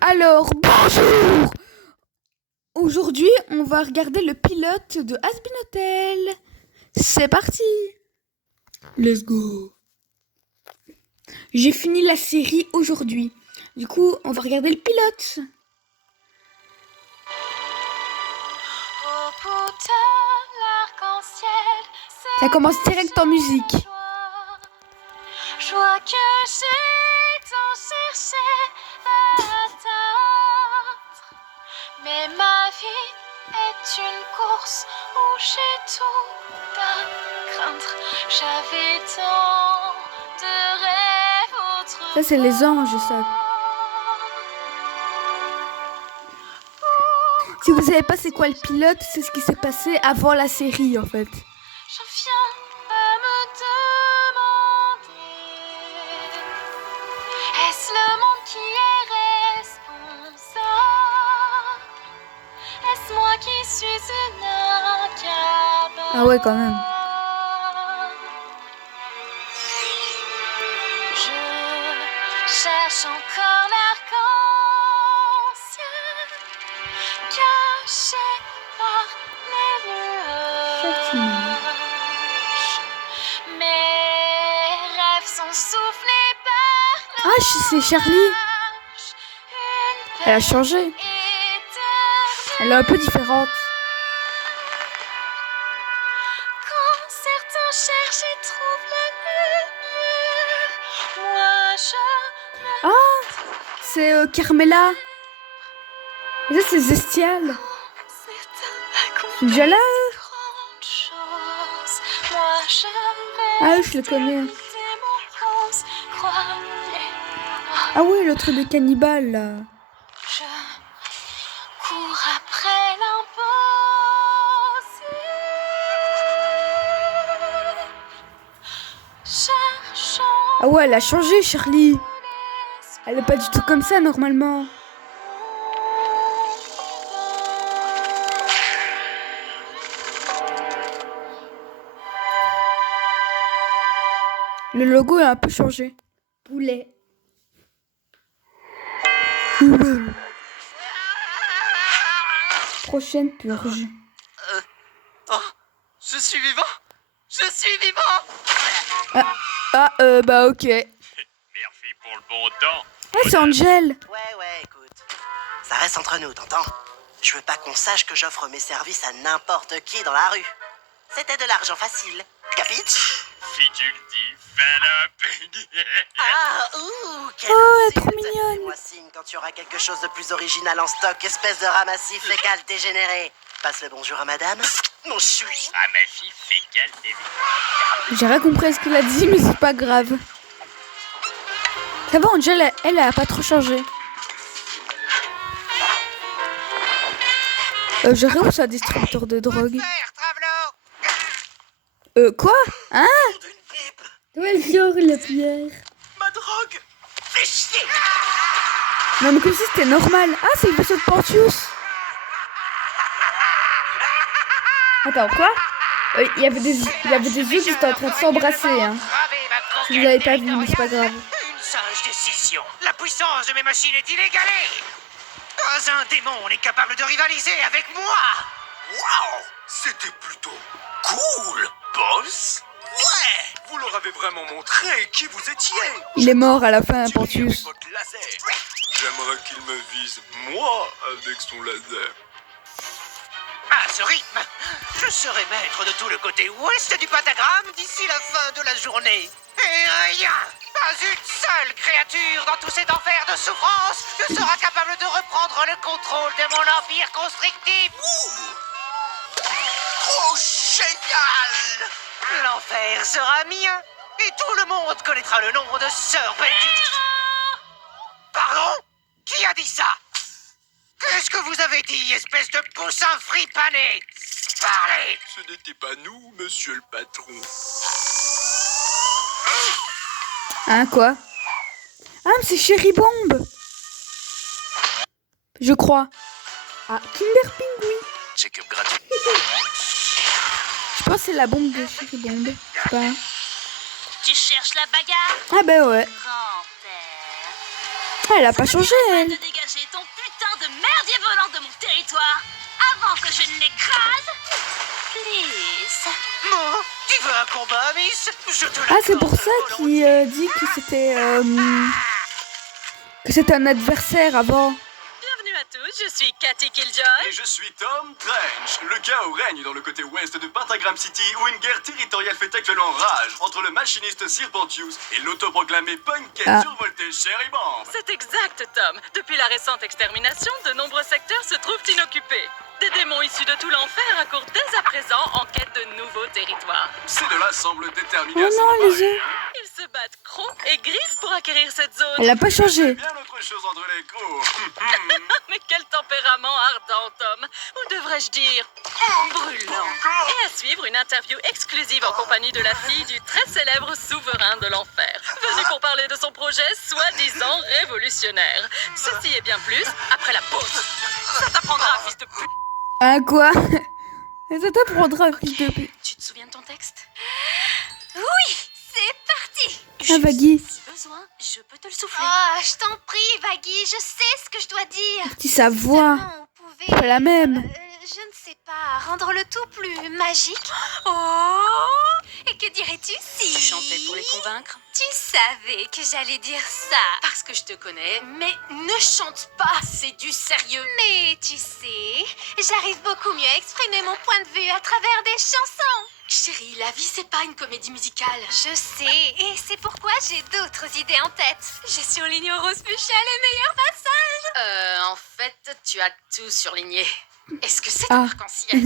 Alors, bonjour. Aujourd'hui, on va regarder le pilote de Has-Been Hotel. C'est parti. Let's go. J'ai fini la série aujourd'hui. Du coup, on va regarder le pilote. Au bout de l'arc-en-ciel, Ça commence direct en musique. joie que j'ai tant cherché à atteindre. Mais ma vie est une course où j'ai tout à craindre. J'avais tant de rêves autrefois. Ça, c'est les anges, ça. Si vous savez pas c'est quoi le pilote, c'est ce qui s'est passé avant la série, en fait. J'en viens à me demander, est-ce le monde qui est responsable? Est-ce moi qui suis une incapable? Ah ouais, quand même. Je cherche encore l'arc-en-ciel, caché par les Effectivement. nuages. Mes rêves sont soufflés par Ah, c'est Charlie. l'orage. Une Elle a paix changé. éternelle. Elle est un peu différente. Quand certains cherchent et trouvent la lumière, moi je me Ah, c'est Carmela. Et ça, c'est Zestial. certains C'est déjà là. grande chose. Moi je Ah, je le connais. rose, croyez-moi. Ah ouais, l'autre de cannibale, là. Je cours après l'impossible, cherchant Ah ouais, elle a changé, Charlie. Elle est pas du tout comme ça, normalement. Le logo a un peu changé. Poulet. Ouh. Prochaine purge. Oh, je suis vivant! Je suis vivant! Bah ok. Merci pour le bon temps. Ah, c'est Angel. Ouais, écoute. Ça reste entre nous, t'entends? Je veux pas qu'on sache que j'offre mes services à n'importe qui dans la rue. C'était de l'argent facile. Capiche? Si tu le dis, Philippe. Ah, ouh, quelle Oh, elle est insulte. trop mignonne. Fais-moi signe quand tu auras quelque chose de plus original en stock, espèce de ramassif fécal dégénéré. Passe le bonjour à madame. Mon chou. Ah, ma fille fécale, t'es J'ai rien compris à ce qu'il a dit, mais c'est pas grave. Ça va, Angel, elle a pas trop changé. J'aurais où ça, distributeur de drogue? Quoi? Hein? D'une pipe. D'où elle sort la pierre? Ma drogue. Fais chier. Non, mais comme si c'était normal. Ah, c'est le vaisseau de Pontius. Attends, quoi? Il y avait des yeux qui étaient en train de s'embrasser, hein. Si vous l'avez pas vu, mais c'est pas grave. Une sage décision. La puissance de mes machines est inégalée. Pas un démon n'est capable de rivaliser avec moi. Waouh! C'était plutôt cool, boss! Ouais! Vous leur avez vraiment montré qui vous étiez! Il est mort à la fin, Tirez Pontius. avec votre laser. J'aimerais qu'il me vise, moi, avec son laser. À ce rythme, je serai maître de tout le côté ouest du pentagramme d'ici la fin de la journée. Et rien, pas une seule créature dans tout cet enfer de souffrance ne sera capable de reprendre le contrôle de mon empire constrictif. Trop génial! L'enfer sera mien et tout le monde connaîtra le nom de Sir Benedict. Pardon? Qui a dit ça? Qu'est-ce que vous avez dit, espèce de poussin fripané? Parlez! Ce n'était pas nous, monsieur le patron. Hein, quoi? Ah, mais c'est Cherry Bomb. Je crois. Ah, Kinder Pingui. Check-up gratuit. Je pense que c'est la bombe de Cherry Bomb. Je sais pas. Tu cherches la bagarre, Ah, bah ouais. grand-père? Ah, elle a pas changé, elle. De dégager ton volant de mon territoire avant que je ne l'écrase. Please. Bon, tu veux un combat, Miss? Je te Ah, c'est pour l'accorde ça qu'il volontiers. dit que c'était un adversaire avant. Bienvenue à tous, je suis Cathy Killjoy. Et je suis Tom Trench. Le chaos règne dans le côté ouest de Pentagram City où une guerre territoriale fait actuellement rage entre le machiniste Serpentius et l'autoproclamé Punkhead Ah. survolté Cherry Bomb. C'est exact, Tom. Depuis la récente extermination, de nombreux secteurs se trouvent inoccupés. Des démons issus de tout l'enfer accourent dès à présent en quête de nouveaux territoires. Ces deux-là semblent déterminés Oh à non, s'emparer, les yeux. hein. Ils se battent crocs et griffes pour acquérir cette zone. Elle a pas changé. Bien autre chose entre les coups. Mais quel tempérament ardent, Tom. Ou devrais-je dire brûlant. Et à suivre, une interview exclusive en compagnie de la fille du très célèbre souverain de l'enfer, venu pour parler de son projet soi-disant révolutionnaire. Ceci et bien plus après la pause. Ça t'apprendra, fils de pute. Ah, quoi? Ça t'apprendra, fils de pute. Tu te souviens de ton texte? Oui, c'est parti. Ah, Vaggie. Si besoin, je peux te le souffler. Oh, je t'en prie, Vaggie, je sais ce que je dois dire. Dis sa voix. Seulement, on pouvait, C'est la même. je ne sais pas, rendre le tout plus magique. Oh! Et que dirais-tu si... Tu chantais pour les convaincre? Tu savais que j'allais dire ça. Parce que je te connais, mais ne chante pas, c'est du sérieux. Mais tu sais, j'arrive beaucoup mieux à exprimer mon point de vue à travers des chansons. Chérie, la vie c'est pas une comédie musicale. Je sais, et c'est pourquoi j'ai d'autres idées en tête. Je surligne au rose fuchsia les meilleurs passages. En fait, tu as tout surligné. Est-ce que c'est Ah. un arc-en-ciel?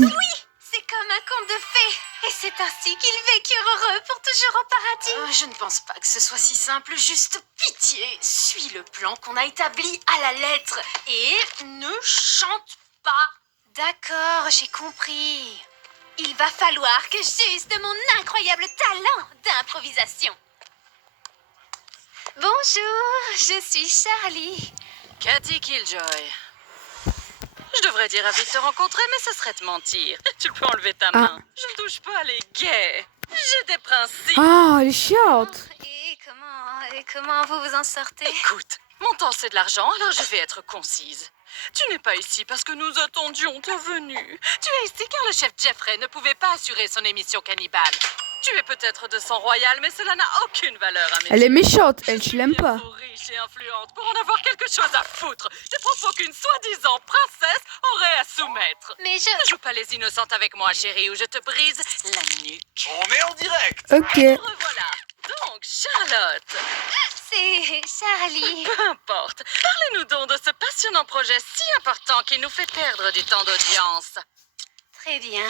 C'est comme un conte de fées. Et c'est ainsi qu'ils vécurent heureux pour toujours au paradis. Je ne pense pas que ce soit si simple. Juste pitié, suis le plan qu'on a établi à la lettre. Et ne chante pas. D'accord, j'ai compris. Il va falloir que j'use de mon incroyable talent d'improvisation. Bonjour, je suis Charlie. Cathy Killjoy. Je devrais dire ravi de te rencontrer, mais ce serait te mentir. Tu peux enlever ta main. Je ne touche pas les gays. J'ai des principes. Ah, elle est chiante. Et comment vous vous en sortez? Écoute, mon temps c'est de l'argent, alors je vais être concise. Tu n'es pas ici parce que nous attendions ta venue. Tu es ici car le chef Jeffrey ne pouvait pas assurer son émission cannibale. Tu es peut-être de sang royal, mais cela n'a aucune valeur à mes Elle est yeux. méchante. Elle, Je tu suis l'aimes bien pas. trop riche et influente pour en avoir quelque chose à foutre. Des propos qu'une soi-disant princesse aurait à soumettre. Mais Ne joue pas les innocentes avec moi, chérie, ou je te brise la nuque. On est en direct. Ok. Me revoilà. Donc, Charlotte, c'est Charlie. peu importe. Parlez-nous donc de ce passionnant projet si important qui nous fait perdre du temps d'audience. Très bien.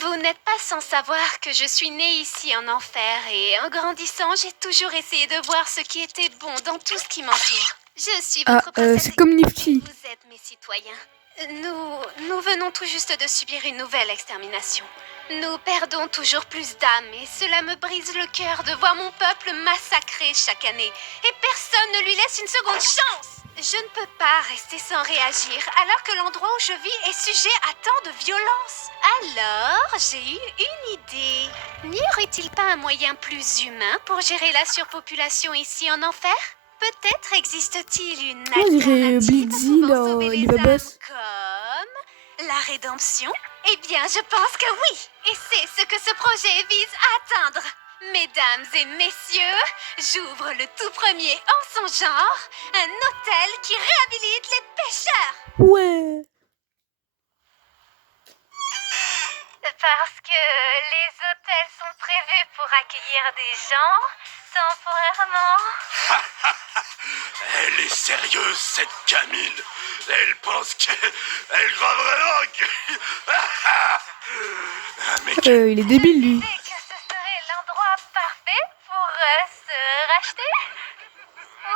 Vous n'êtes pas sans savoir que je suis née ici en enfer et en grandissant, j'ai toujours essayé de voir ce qui était bon dans tout ce qui m'entoure. Je suis Ah, votre princesse c'est comme Nifty. vous êtes mes citoyens. Nous venons tout juste de subir une nouvelle extermination. Nous perdons toujours plus d'âmes et cela me brise le cœur de voir mon peuple massacré chaque année. Et personne ne lui laisse une seconde chance. Je ne peux pas rester sans réagir alors que l'endroit où je vis est sujet à tant de violence. Alors, j'ai eu une idée. N'y aurait-il pas un moyen plus humain pour gérer la surpopulation ici en enfer? Peut-être existe-t-il une On dirait alternative Blitzy pouvant dans sauver les Oliver âmes Boss. comme la rédemption? Eh bien, je pense que oui. Et c'est ce que ce projet vise à atteindre. Mesdames et messieurs, j'ouvre le tout premier en son genre, un hôtel qui réhabilite les pêcheurs. Ouais. Parce que les hôtels sont prévus pour accueillir des gens temporairement. Elle est sérieuse, cette gamine. Elle pense qu'elle croit vraiment que... Mais Il est débile, lui. Que ce serait l'endroit parfait pour se racheter?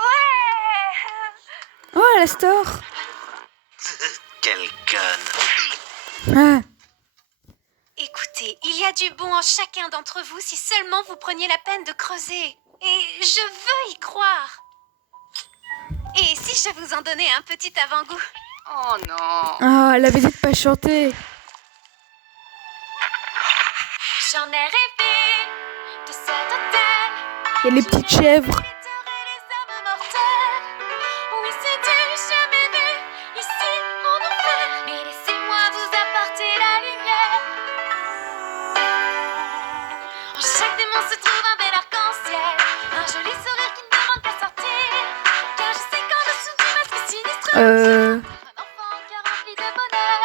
Ouais. Oh, la store. Quelle conne. Ah. Écoutez, il y a du bon en chacun d'entre vous si seulement vous preniez la peine de creuser. Et je veux y croire. Et si je vous en donnais un petit avant-goût? Oh non. Ah, elle avait dit de pas chanter. J'en ai rêvé de cet hôtel. Il y a les petites chèvres. Oui, c'est du chemin Euh... Un enfant qui a rempli de bonheur.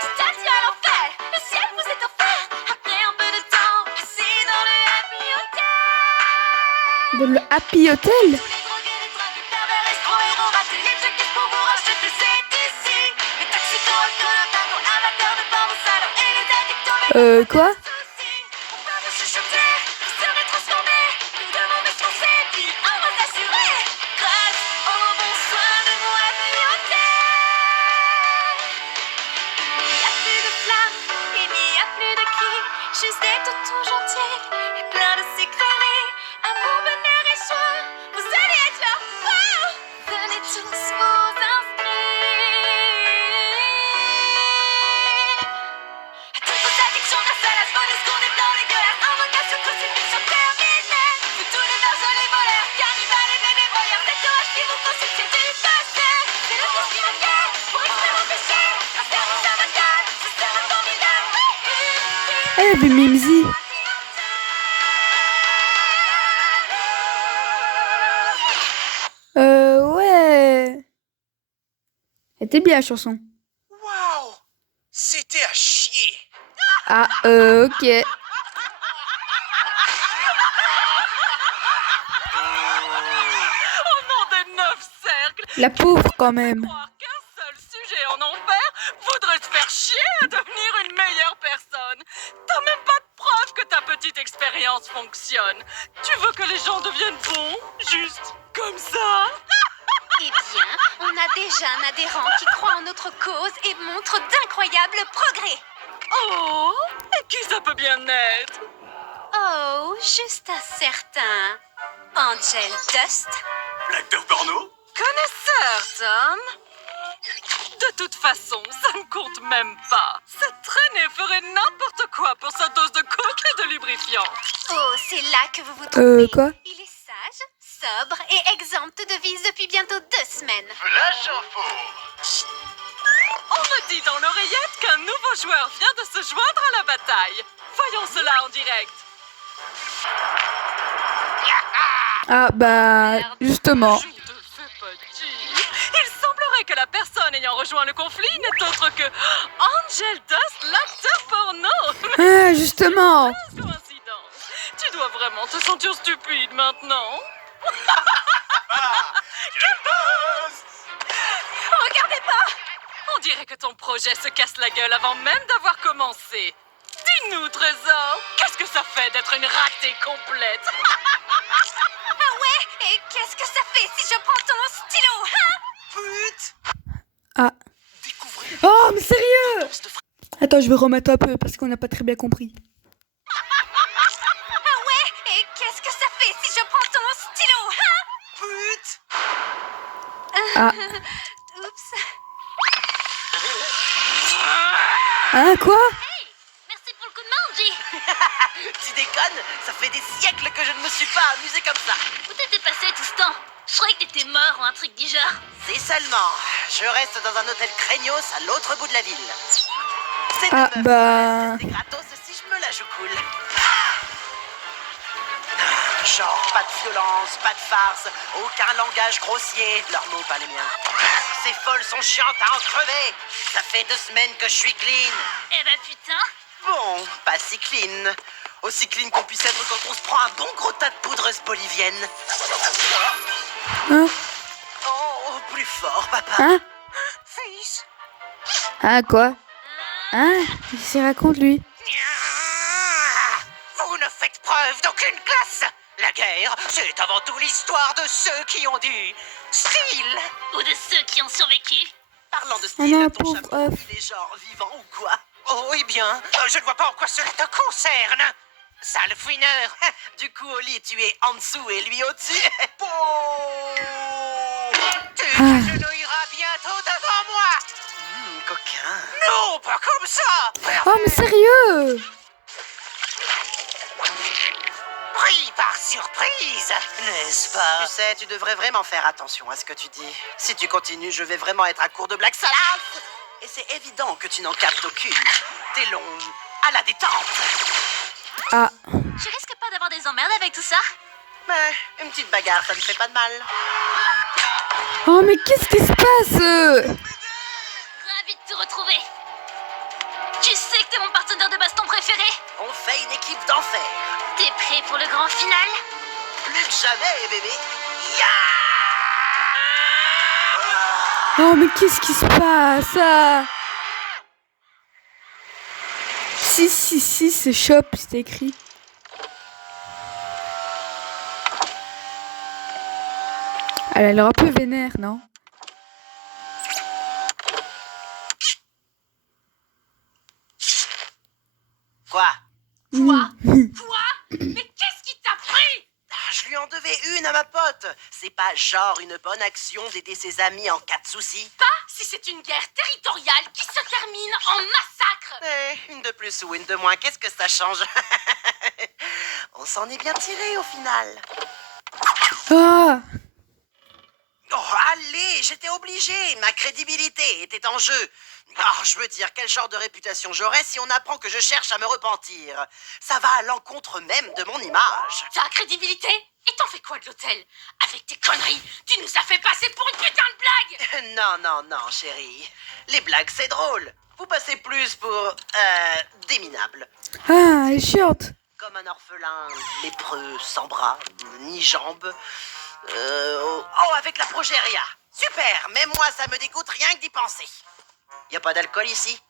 Statue à l'enfer, le ciel vous est offert. Après un peu de temps, passez dans le Happy Hotel. Dans le Happy Hotel? Tous les drogués, les trafics, pervers, escrocs, héros, ratés, les checkistes pour vous racheter, c'est ici. Les toxicos, alcool, otago, amateurs de porno, salauds et les addicts aux Quoi? soucis. On va vous chuchoter, vous serez transformés. Plus de mauvaises pensées, puis on va s'assurer. Grâce au bon soin de mon Happy Hotel. Il n'y a plus de flammes, il n'y a plus de cris. Juste des toutons gentils et plein de sucreries. Amour, bonheur et joie, vous allez être là. Wow! Venez tous vous inscrire. Toutes vos addictions, grâce à la police, qu'on est blanc, dégueulasse. Invocation, crucifixion terminée. Vous tous les bergers, les voleurs, cannibales et bébés broyeurs. Cet orage qui vous consume, c'est du passé. C'est le fils qui m'inquiète pour exprimer mon péché. Un service à ma table, ce sera formidable. Ah, il y avait Mimsy. Ouais. Elle était bien la chanson. Waouh! C'était à chier. Ah, ok. Au nom des 9 cercles, La pauvre quand même. croire qu'un seul sujet en enfer voudrait se faire chier à devenir une meilleure personne. T'as même pas de preuve que ta petite expérience fonctionne. Tu veux que les gens deviennent bons, juste comme ça? Eh bien, on a déjà un adhérent qui croit en notre cause et montre d'incroyables progrès. Oh, et qui ça peut bien être? Oh, juste un certain Angel Dust. L'acteur porno? Connaisseur, Tom? De toute façon, ça ne compte même pas. Cette traînée ferait n'importe quoi pour sa dose de coke et de lubrifiant. Oh, c'est là que vous vous trompez. Quoi? Il est sage, sobre et exempt de vice depuis bientôt 2 semaines. Flash info. On me dit dans l'oreillette qu'un nouveau joueur vient de se joindre à la bataille. Voyons cela en direct. Ah, bah, justement. Je te le fais pas dire. Il semblerait que la personne ayant rejoint le conflit n'est autre que Angel Dust, l'acteur porno. Ah, justement. Coïncidence. Tu dois vraiment te sentir stupide maintenant. Regardez pas! On dirait que ton projet se casse la gueule avant même d'avoir commencé. Dis-nous, Trésor, qu'est-ce que ça fait d'être une ratée complète? Ah ouais? Et qu'est-ce que ça fait si je prends ton stylo, hein? Pute! Ah. Découvrez Oh, mais sérieux? de fr- Attends, je vais remettre un peu parce qu'on n'a pas très bien compris. Ah ouais? Et qu'est-ce que ça fait si je prends ton stylo, hein? Pute! Ah. Oups. Hein, quoi? Merci pour le coup de main, Angie. Tu déconnes? Ça fait des siècles que je ne me suis pas amusé comme ça. Où t'étais passé tout ce temps? Je croyais que t'étais mort ou un truc du genre. C'est seulement. Je reste dans un hôtel craignos à l'autre bout de la ville. C'est Ah, de meuf. bah... C'est gratos si je me la joue cool. Genre, pas de violence, pas de farce, aucun langage grossier. Leurs mots, pas les miens. Ces folles sont chiantes à en crever. Ça fait 2 semaines que je suis clean. Eh ben putain. Bon, pas si clean. Aussi clean qu'on puisse être quand on se prend un bon gros tas de poudreuse bolivienne. Hein? Oh, plus fort, papa. Hein? Fils! Ah, quoi? Hein? Il s'y raconte, lui. Vous ne faites preuve d'aucune classe! La guerre, c'est avant tout l'histoire de ceux qui ont du style! Ou de ceux qui ont survécu. Parlant de Oh style, non, ton pauvre chapeau, œuf. il est genre vivant ou quoi? Oh, eh bien, je ne vois pas en quoi cela te concerne! Sale fouineur! Du coup, au lit, tu es en dessous et lui au-dessus. Tu t'agenouilleras bientôt devant moi! Coquin. Non, pas comme ça! Oh, mais sérieux? Pris par surprise, n'est-ce pas? Tu sais, tu devrais vraiment faire attention à ce que tu dis. Si tu continues, je vais vraiment être à court de blagues salaces. Et c'est évident que tu n'en captes aucune. T'es long à la détente. Ah. Je risque pas d'avoir des emmerdes avec tout ça. Mais une petite bagarre, ça ne fait pas de mal. Oh, mais qu'est-ce qui se passe Ravi de te retrouver. Tu sais que t'es mon partenaire de baston préféré. On fait une équipe d'enfer. T'es prêt pour le grand final? Plus que jamais, bébé. Oh, mais qu'est-ce qui se passe Si, c'est shop, c'est écrit. Elle a l'air un peu vénère, non? Quoi? Quoi? Mais qu'est-ce qui t'a pris? Je lui en devais une à ma pote. C'est pas genre une bonne action d'aider ses amis en cas de soucis. Pas si c'est une guerre territoriale qui se termine en massacre. Une de plus ou une de moins, qu'est-ce que ça change? On s'en est bien tiré au final. Ah! Oh, allez, j'étais obligé. Ma crédibilité était en jeu. Oh, je veux dire, quel genre de réputation j'aurais si on apprend que je cherche à me repentir? Ça va à l'encontre même de mon image. Ta crédibilité? Et t'en fais quoi de l'hôtel? Avec tes conneries, tu nous as fait passer pour une putain de blague. Non, chérie. Les blagues, c'est drôle. Vous passez plus pour, des minables. Ah, elle est chiante. Comme un orphelin lépreux, sans bras, ni jambes. Oh, avec la progéria. Super, même moi, ça me dégoûte rien que d'y penser. Y a pas d'alcool ici?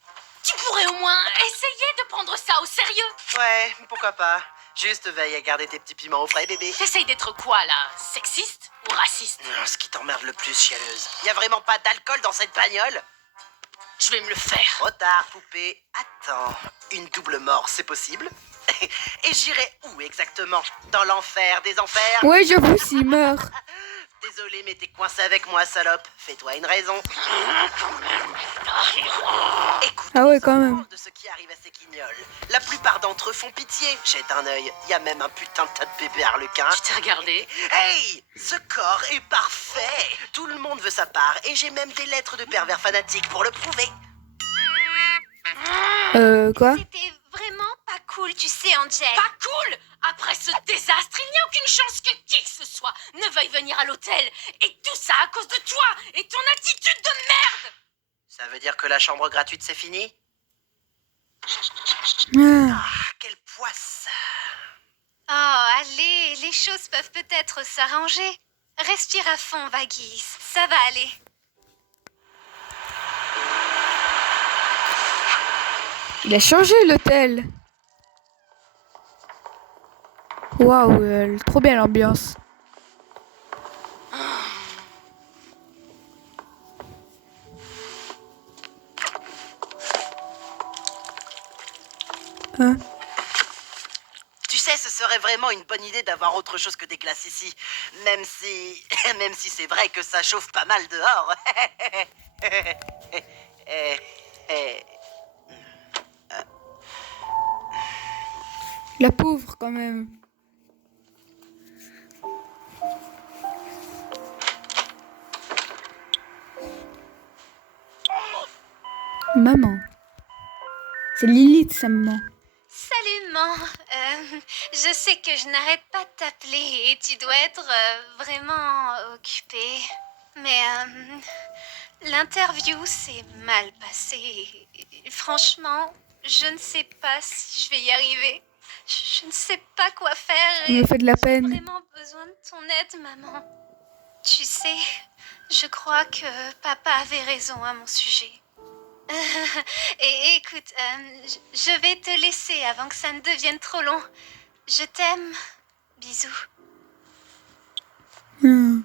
Tu pourrais au moins essayer de prendre ça au sérieux. Ouais, pourquoi pas. Juste veille à garder tes petits piments au frais, bébé. T'essayes d'être quoi, là? Sexiste ou raciste? Ce qui t'emmerde le plus, chialeuse. Y a vraiment pas d'alcool dans cette bagnole? Je vais me le faire. Trop tard, poupée. Attends, une double mort, c'est possible? Et j'irai où exactement? Dans l'enfer des enfers? Ouais, j'avoue, s'il meurt. Désolé, mais t'es coincé avec moi, salope. Fais-toi une raison. Écoute, Ah ouais, quand même. de ce qui arrive à ces guignols. La plupart d'entre eux font pitié. Jette un œil. Y a même un putain de tas de bébés harlequins. Tu t'es regardé? Hey! Ce corps est parfait! Tout le monde veut sa part, et j'ai même des lettres de pervers fanatiques pour le prouver. Quoi? C'était vraiment pas cool, tu sais, Angel. Pas cool? Après ce désastre, il n'y a aucune chance que qui que ce soit ne veuille venir à l'hôtel. Et tout ça à cause de toi et ton attitude de merde. Ça veut dire que la chambre gratuite, c'est fini? Ah. Quelle poisse! Oh, allez, les choses peuvent peut-être s'arranger. Respire à fond, Vaguis. Ça va aller. Il a changé l'hôtel. Waouh, trop bien l'ambiance. Hein? Tu sais, ce serait vraiment une bonne idée d'avoir autre chose que des glaces ici. Même si c'est vrai que ça chauffe pas mal dehors. La pauvre, quand même. Maman. C'est Lilith, sa maman. Salut, maman. Je sais que je n'arrête pas de t'appeler et tu dois être vraiment occupée. Mais l'interview s'est mal passée. Franchement, je ne sais pas si je vais y arriver. Je ne sais pas quoi faire. Il me fait de la J'ai peine. vraiment besoin de ton aide, maman. Tu sais, je crois que papa avait raison à mon sujet. Et écoute, je vais te laisser avant que ça ne devienne trop long. Je t'aime. Bisous. Hmm.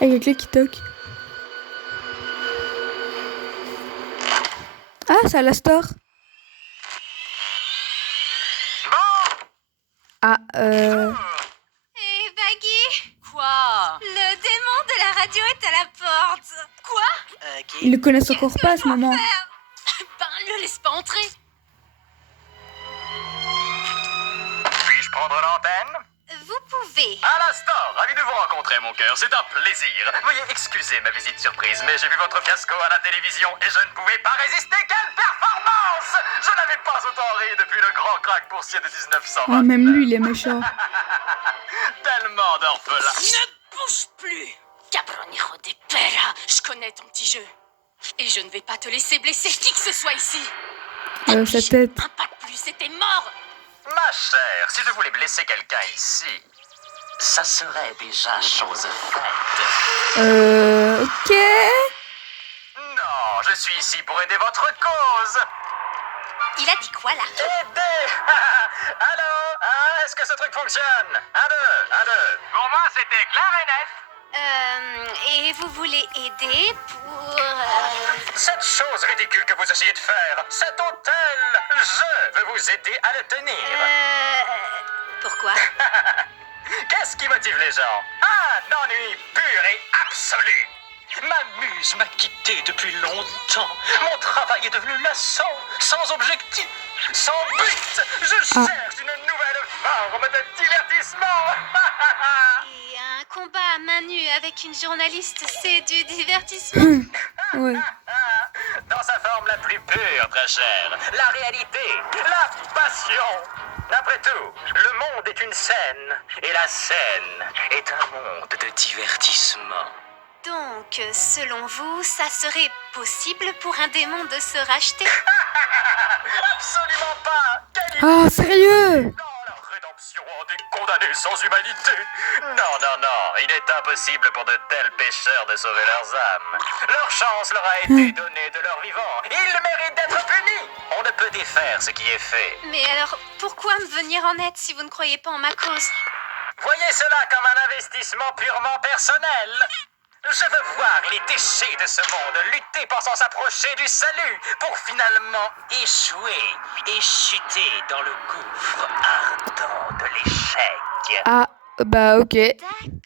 Ah, il y a quelqu'un qui toque. Ah, c'est à la store. Ah, Hé, Baggy! Quoi? Le démon de la radio est à la porte. Quoi? ils le connaissent encore pas à ce moment. Ben, le laisse pas entrer. Puis-je prendre l'antenne? Vous pouvez. À l'instant, ravi de vous rencontrer, mon cœur. C'est un plaisir. Veuillez excuser ma visite surprise, mais j'ai vu votre fiasco à la télévision et je ne pouvais pas résister. Quelle performance! Je l'avais depuis le grand crack boursier de 1920. Ah, même lui, il est méchant. Tellement d'orphelins. Ne bouge plus, Cabronero de Pera. Je connais ton petit jeu. Et je ne vais pas te laisser blesser qui que ce soit ici. Sa tête. Un pas de plus, c'était mort. Ma chère, si je voulais blesser quelqu'un ici, ça serait déjà chose faite. Ok. Non, je suis ici pour aider votre cause. Il a dit quoi là? Aider. Allô? Ah, est-ce que ce truc fonctionne? 1, 2, 1, 2. Pour moi, c'était clair et net. Et vous voulez aider pour... Cette chose ridicule que vous essayez de faire, cet hôtel, je veux vous aider à le tenir. Pourquoi? Qu'est-ce qui motive les gens? Un ennui pur et absolu. Ma muse m'a quitté depuis longtemps. Mon travail est devenu lassant, sans objectif, sans but. Je cherche une nouvelle forme de divertissement. Et un combat à main nue avec une journaliste, c'est du divertissement? Ouais. Dans sa forme la plus pure, très chère. La réalité, la passion. Après tout, le monde est une scène, et la scène est un monde de divertissement. Donc, selon vous, ça serait possible pour un démon de se racheter? Absolument pas. Quelle Ah, sérieux? Non, la rédemption en des condamnés sans humanité. Non, non, non, il est impossible pour de tels pécheurs de sauver leurs âmes. Leur chance leur a été donnée de leur vivant. Ils méritent d'être punis. On ne peut défaire ce qui est fait. Mais alors, pourquoi me venir en aide si vous ne croyez pas en ma cause? Voyez cela comme un investissement purement personnel. Je veux voir les déchets de ce monde lutter pensant s'approcher du salut pour finalement échouer et chuter dans le gouffre ardent de l'échec. Ah, bah ok. D'accord.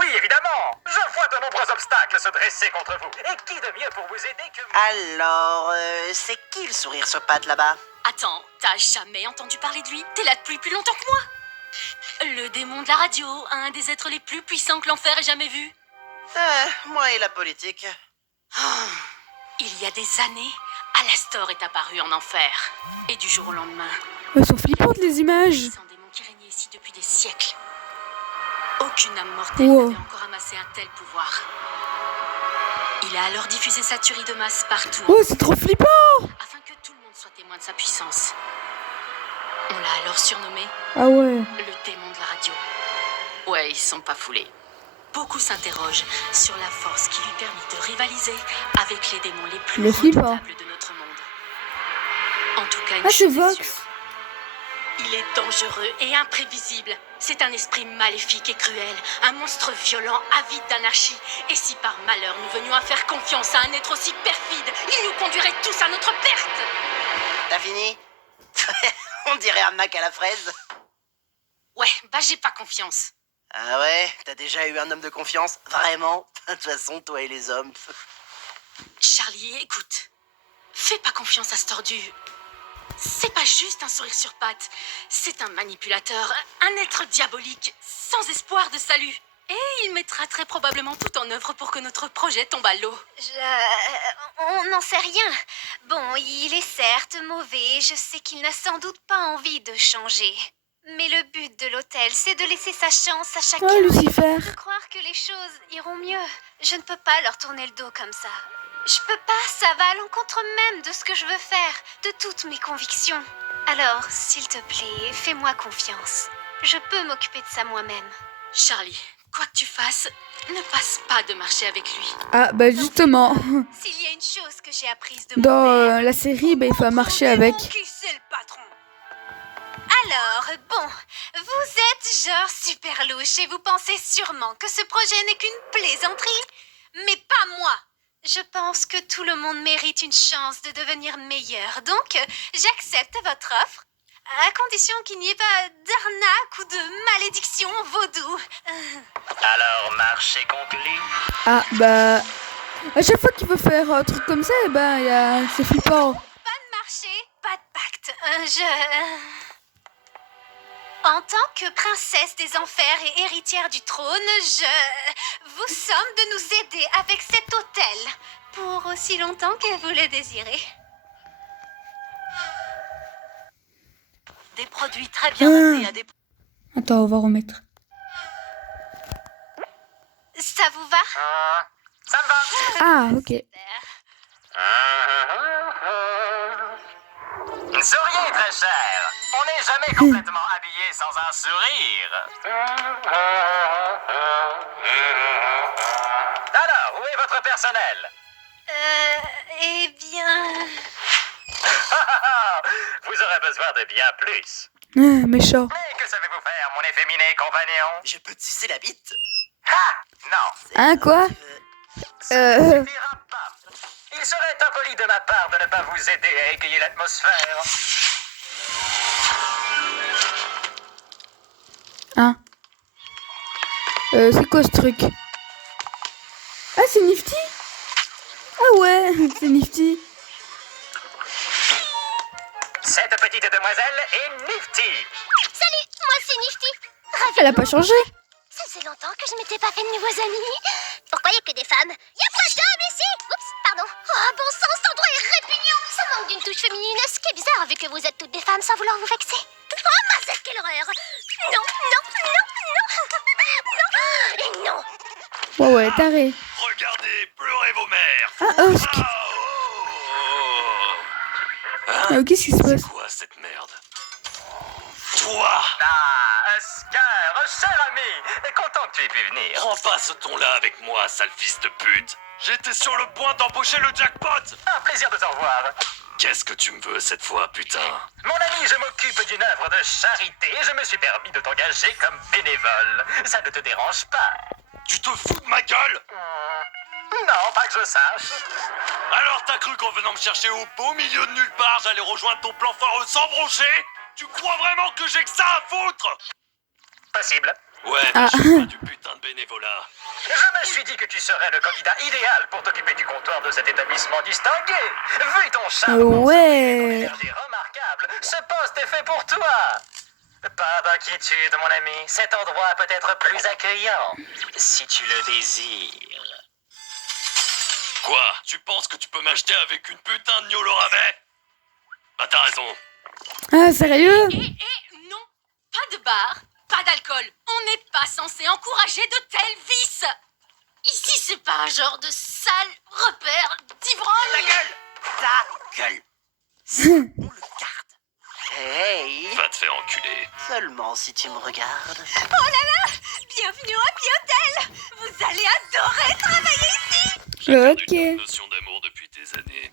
Oui, évidemment. Je vois de nombreux obstacles se dresser contre vous. Et qui de mieux pour vous aider que moi? Alors, c'est qui le sourire sur pattes là-bas? Attends, t'as jamais entendu parler de lui? T'es là depuis plus longtemps que moi. Le démon de la radio, un des êtres les plus puissants que l'enfer ait jamais vu. Moi et la politique. Il y a des années, Alastor est apparu en enfer. Et du jour au lendemain, Elles sont flippantes les images. un démon qui régnait ici depuis des siècles. Aucune âme mortelle Wow. n'avait encore amassé un tel pouvoir. Il a alors diffusé sa tuerie de masse partout, Oh, c'est trop flippant. afin que tout le monde soit témoin de sa puissance. On l'a alors surnommé Ah ouais. le démon de la radio. Ouais, ils sont pas foulés. Beaucoup s'interrogent sur la force qui lui permet de rivaliser avec les démons les plus Le flippant. redoutables de notre monde. En tout cas, une Ah, c'est chose est Vox. sûre. Il est dangereux et imprévisible. C'est un esprit maléfique et cruel, un monstre violent, avide d'anarchie. Et si par malheur nous venions à faire confiance à un être aussi perfide, il nous conduirait tous à notre perte. T'as fini? On dirait un Mac à la fraise. Ouais, bah j'ai pas confiance. Ah ouais? T'as déjà eu un homme de confiance? Vraiment? De toute façon, toi et les hommes. Charlie, écoute. Fais pas confiance à ce tordu. C'est pas juste un sourire sur pattes. C'est un manipulateur, un être diabolique, sans espoir de salut. Et il mettra très probablement tout en œuvre pour que notre projet tombe à l'eau. On n'en sait rien. Bon, il est certes mauvais, je sais qu'il n'a sans doute pas envie de changer. Mais le but de l'hôtel, c'est de laisser sa chance à chacun. Oh, Lucifer. De croire que les choses iront mieux. Je ne peux pas leur tourner le dos comme ça. Je peux pas, ça va à l'encontre même de ce que je veux faire, de toutes mes convictions. Alors, s'il te plaît, fais-moi confiance. Je peux m'occuper de ça moi-même. Charlie, quoi que tu fasses, ne passe pas de marcher avec lui. Ah, bah justement. S'il y a une chose que j'ai apprise de mon Dans père, la série, bah, il faut marcher avec. qui c'est le patron? Alors, bon, vous êtes genre super louche et vous pensez sûrement que ce projet n'est qu'une plaisanterie. Mais pas moi. Je pense que tout le monde mérite une chance de devenir meilleur. Donc, j'accepte votre offre, à condition qu'il n'y ait pas d'arnaque ou de malédiction vaudou. Alors, marché conclu. Ah, bah. À chaque fois qu'il veut faire un truc comme ça, eh ben, c'est flippant. Pas de marché, pas de pacte. En tant que princesse des enfers et héritière du trône, je vous somme de nous aider avec cet hôtel pour aussi longtemps que vous le désirez. des produits très bien notés à des... Attends, on va remettre. Ça vous va? Ça me va. Ah, ok. Souriez, très cher. On n'est jamais complètement habillé sans un sourire. Alors, où est votre personnel? Eh bien... Vous aurez besoin de bien plus. Ah, méchant. Mais que savez-vous faire, mon efféminé compagnon? Je peux tisser la bite? Ah, non. Hein, quoi? Ça ne suffira pas. Il serait impoli de ma part de ne pas vous aider à égayer l'atmosphère. Hein? C'est quoi ce truc? Ah, c'est Nifty? Ah ouais, c'est Nifty. Cette petite demoiselle est Nifty. Salut, moi c'est Nifty. Ravie. Elle a pas changé. Ça faisait longtemps que je m'étais pas fait de nouveaux amis. Pourquoi y a que des femmes? Y a pas d'hommes ici? Oups, pardon. Oh, bon sang, cet endroit est répugnant. Ça manque d'une touche féminine, ce qui est bizarre vu que vous êtes toutes des femmes sans vouloir vous vexer. Oh, Mazette, quelle horreur. Non, non, non, non, non, et non. Ouais, ouais, taré. Regardez, pleurez vos mères. Ah, Husk. Qu'est-ce qui se passe? C'est quoi cette merde? Toi! Ah, Oscar, cher ami, content que tu aies pu venir. Prends pas ce ton-là avec moi, sale fils de pute. J'étais sur le point d'embaucher le jackpot. Un plaisir de te revoir. Qu'est-ce que tu me veux cette fois, putain? Mon ami, je m'occupe d'une œuvre de charité et je me suis permis de t'engager comme bénévole. Ça ne te dérange pas? Tu te fous de ma gueule? Non, pas que je sache. Alors t'as cru qu'en venant me chercher au beau milieu de nulle part, j'allais rejoindre ton plan foireux sans broncher? Tu crois vraiment que j'ai que ça à foutre? Possible. Ouais, mais je suis pas du putain de bénévolat. Je me suis dit que tu serais le candidat idéal pour t'occuper du comptoir de cet établissement distingué. Vu ton charme, Ouais. énergie remarquable, ce poste est fait pour toi. Pas d'inquiétude, mon ami. Cet endroit peut être plus accueillant, si tu le désires. Quoi? Tu penses que tu peux m'acheter avec une putain de gnôle au rabais? Ah, t'as raison. Ah, sérieux? non, pas de bar, pas d'alcool. On n'est pas censé encourager de tels vices. Ici, c'est pas un genre de sale repère d'ivrogne. Ta gueule! Ta gueule! On le garde. Hey! Va te faire enculer. Seulement si tu me regardes. Oh là là, bienvenue au Happy Hotel. Vous allez adorer travailler ici. Ok. Une notion d'amour depuis des années.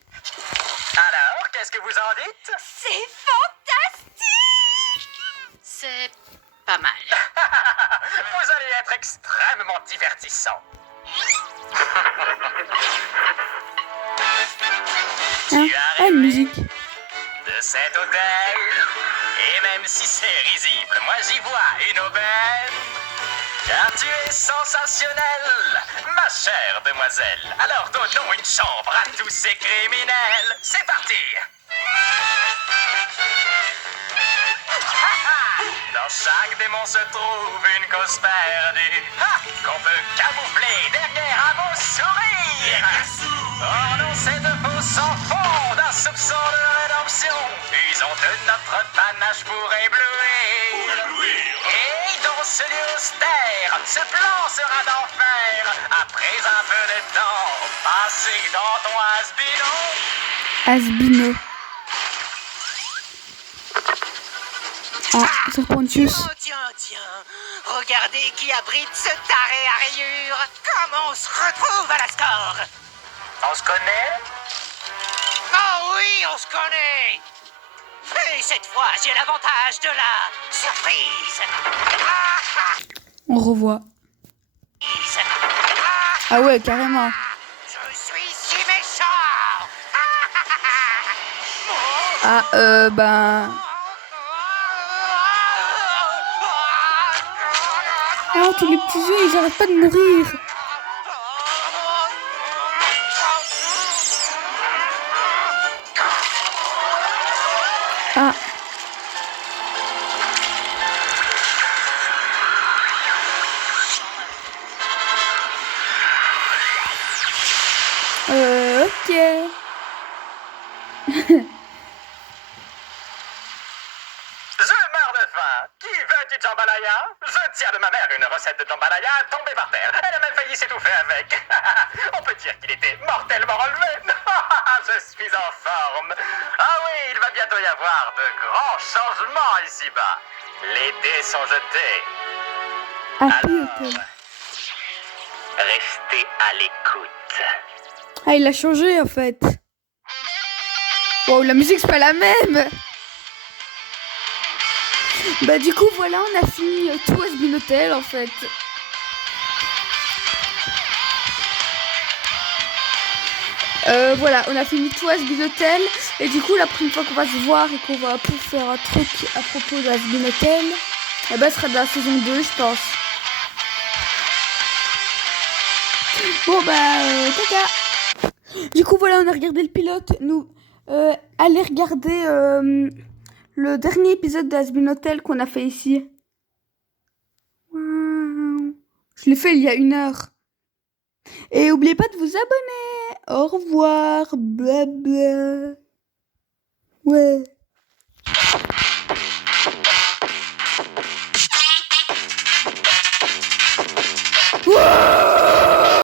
Alors, qu'est-ce que vous en dites? C'est fantastique. C'est pas mal. Vous allez être extrêmement divertissant. Hein? Ah, une musique. De cet hôtel. Et même si c'est risible, moi j'y vois une aubaine. Car tu es sensationnelle, ma chère demoiselle. Alors donnons une chambre à tous ces criminels. C'est parti. Dans chaque démon se trouve une cause perdue qu'on peut camoufler derrière un beau sourire. Or non, cette faux sans fond d'un soupçon de rédemption. Usons de notre panache pour éblouir. Et dans ce lieu austère, ce plan sera d'enfer. Après un peu de temps passé dans ton Asbino. asbino. Ah, Serpentius. Oh, tiens. Regardez qui abrite ce taré à rayures. Comment on se retrouve à la score? On se connaît? Oh oui, on se connaît. Et cette fois, j'ai l'avantage de la surprise. On revoit. Ah ouais, carrément. Je suis si méchant. Ah, ben... Ah, tous les petits yeux, ils arrêtent pas de mourir. Ah. Ok. Je jambalaya? Je tiens de ma mère une recette de jambalaya tombée par terre. Elle a même failli s'étouffer avec. On peut dire qu'il était mortellement relevé. Je suis en forme. Ah oui, il va bientôt y avoir de grands changements ici-bas. Les dés sont jetés. Happy Alors, Hotel. restez à l'écoute. Ah, il a changé en fait. Wow, la musique c'est pas la même. Bah du coup voilà, on a fini tout Has-Been Hotel en fait. Voilà, on a fini tout Has-Been Hotel. Et du coup la prochaine fois qu'on va se voir et qu'on va pour faire un truc à propos de Has-Been Hotel, eh ben, ce sera de la saison 2 je pense. Bon bah caca. Du coup voilà, on a regardé le pilote. Nous allez regarder le dernier épisode de Has-Been Hotel qu'on a fait ici. Wow. Je l'ai fait il y a 1 heure. Et oubliez pas de vous abonner. Au revoir. Blabla. Ouais.